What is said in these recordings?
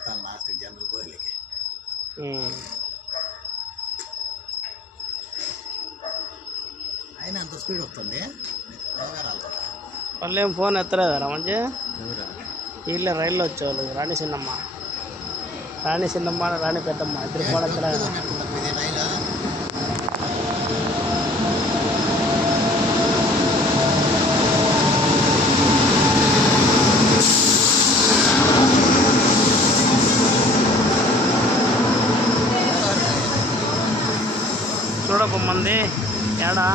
పోతాను last general పోలీకి. అయినా అంత స్పీడ్ వస్తుంది వాళ్ళు ఏం ఫోన్ ఎత్తలేదారా మంచి వీళ్ళే రైల్లో వచ్చేవాళ్ళు. రాణి చిన్నమ్మ రాణి పెద్దమ్మ ఇద్దరు ఫోన్ ఎత్తలేదు. చూడకమంది ఏడా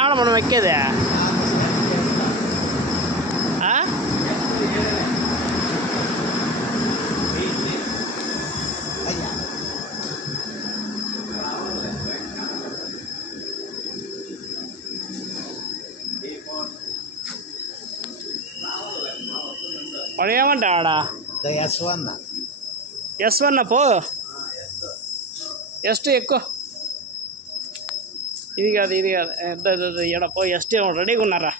ఏడ మనం ఎక్కేదే వాడు ఏమంటాడా S1 పో S2 ఎక్కువ ఇది కాదు ఎడ పో S2 రెడీగా ఉన్నారా.